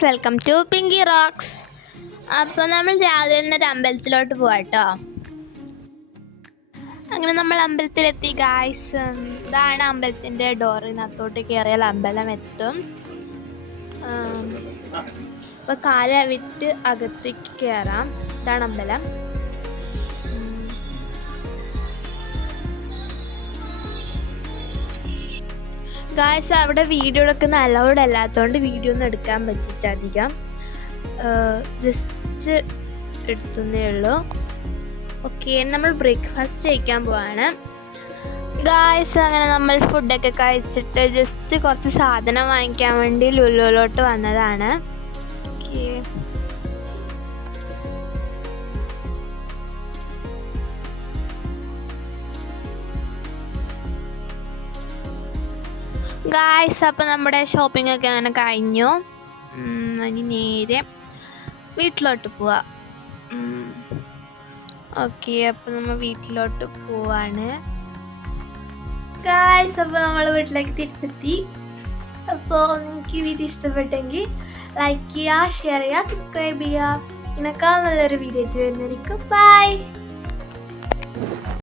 Guys, welcome to Pinky Rocks. അപ്പോൾ നമ്മൾ രാവിലെ തന്നെ ഒരു അമ്പലത്തിലോട്ട് പോവാട്ടോ. അങ്ങനെ നമ്മൾ അമ്പലത്തിലെത്തി ഗായ്സ്. ഇതാണ് അമ്പലത്തിൻ്റെ ഡോറിനകത്തോട്ട് കയറിയാൽ അമ്പലം എത്തും. അപ്പോൾ കാല വിട്ട് അകത്തേക്ക് കയറാം. ഇതാണ് അമ്പലം. ഗായ്സ്, അവിടെ വീഡിയോ എടുക്കുന്ന അലൗഡ് അല്ലാത്തതുകൊണ്ട് വീഡിയോ ഒന്നും എടുക്കാൻ പറ്റിയിട്ട് അധികം ജസ്റ്റ് എടുത്തുന്നേ ഉള്ളൂ. ഓക്കെ, നമ്മൾ ബ്രേക്ക്ഫാസ്റ്റ് കഴിക്കാൻ പോവാണ് ഗായ്സ്. അങ്ങനെ നമ്മൾ ഫുഡൊക്കെ കഴിച്ചിട്ട് ജസ്റ്റ് കുറച്ച് സാധനം വാങ്ങിക്കാൻ വേണ്ടി ലുലുവിലോട്ട് വന്നതാണ്. ഓക്കെ, ഗായ്സ്, അപ്പോൾ നമ്മുടെ ഷോപ്പിംഗ് ഒക്കെ അങ്ങനെ കഴിഞ്ഞു. ഇനി നേരെ വീട്ടിലോട്ട് പോവാം. ഓക്കെ, അപ്പോൾ നമ്മൾ വീട്ടിലോട്ട് പോവാണ് ഗായ്സ്. അപ്പോൾ നമ്മൾ വീട്ടിലേക്ക് തിരിച്ചെത്തി. അപ്പോൾ നിങ്ങൾക്ക് ഈ വീഡിയോ ഇഷ്ടപ്പെട്ടെങ്കിൽ ലൈക്ക് ചെയ്യുക, ഷെയർ ചെയ്യുക, സബ്സ്ക്രൈബ് ചെയ്യുക. ഇതിനേക്കാൾ നല്ലൊരു വീഡിയോ ആയിട്ട് വരുന്നതായിരിക്കും. ബൈ.